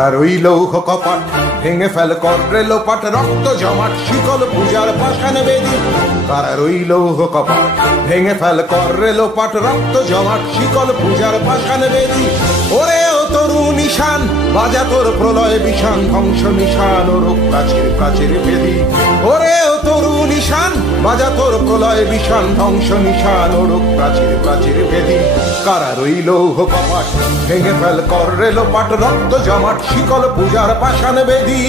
কারা রইল কপাট ভেঙে ফেল কর্রে লোপাট রক্ত জমাট শিকল পূজার পাষাণ বেদি কারা রইল কপাট ভেঙে ফেল কর্রে লোপাট রক্ত জমাট শিকল পূজার পাষাণ বেদি ওরে ও তরু নিশান বাজা তোর প্রলয় বিষান ধ্বংস নিশান ও রূপ প্রাচীর প্রাচীর বেদি ওরে ও তরু নিশান বাজা তোর প্রলয় বিষান ধ্বংস নিশান ও রূপ প্রাচীর প্রাচীর বেদি কারা রইল কপাট ভেঙে ফেল কর্রে লোপাট রক্ত জমাট শিকল পূজার পাষাণ বেদি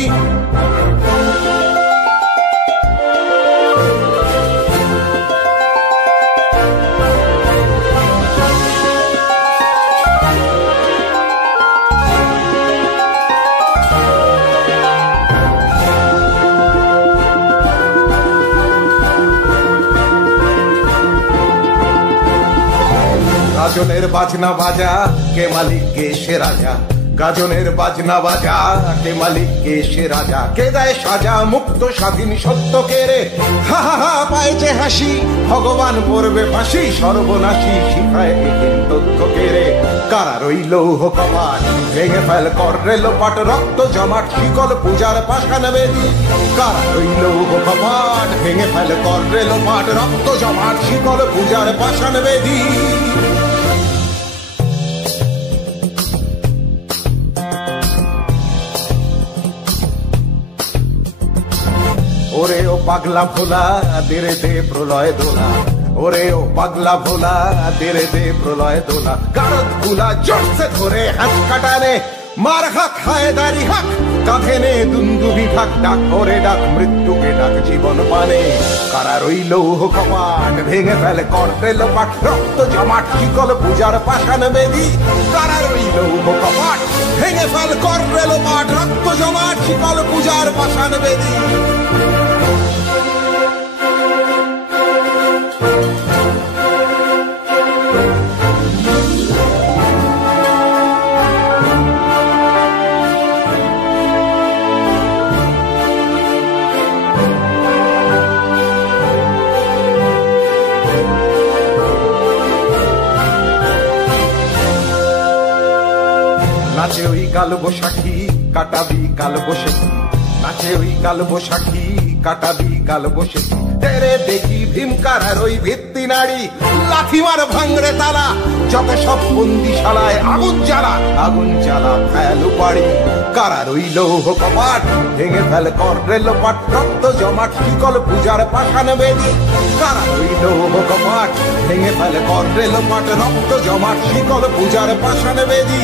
গাজনের বাজনা বাজা কে মালিক কে সে রাজা গাজনের বাজনা বাজা কে মালিক কে সে রাজা কে দেয় সাজা মুক্ত স্বাধীন সত্য কে রে হা হা হা পাইছে হাসি ভগবান পড়বে ফাঁসি সর্বনাশী শিখায় এহেন তথ্য কে রে কারা রইল কপাট ভেঙে ফেল কর্রে লোপাট রক্ত জমাট শিকল পূজার পাষাণ বেদি কারা রইল কপাট ভেঙে ফেল কর্রে লোপাট রক্ত জমাট শিকল পূজার পাষাণ বেদি ওরে ও পাগলা ভোলা তেরে দে প্রলয় দোলা ওরে ও পাগলা ভোলা তেরে দে প্রলয় দোলা গারদ গুলা জোরসে ধরে হাত কাটানে মার হাক হায়দারি হাক কাঁধে নে দুন্দুবি ঢাক ডাক ওরে ডাক মৃত্যুকে ডাক জীবন পানে কারা রইল কপাট ভেঙে ফেলে কর্রে লোপাট রক্ত জমাট শিকল পূজার পাষাণ বেদি কারা রইল কপাট ভেঙে ফেল কর্রে লোপাট রক্ত জমাট শিকল পূজার পাষাণ বেদি নাচে ওই কাল বৈশাখী কাটাবি কাল বসেছি নাচে ওই কাল বৈশাখী কাটাবি কাল বসেছি তেরে দেখি ভীমকার ওই ভিত্তি নারী লাথিমার ভাঙরে তালা যত সব বন্দিশালায় আগুন জ্বালা ফেলু পাড়ি কারা রইল কপাট ভেঙে ফেল কর্রে লোপাট রক্ত জমাট শিকল পূজার পাষাণ বেদি কারা রইল কপাট ভেঙে ফেল কর্রে লোপাট রক্ত জমাট শিকল পূজার পাষাণ বেদি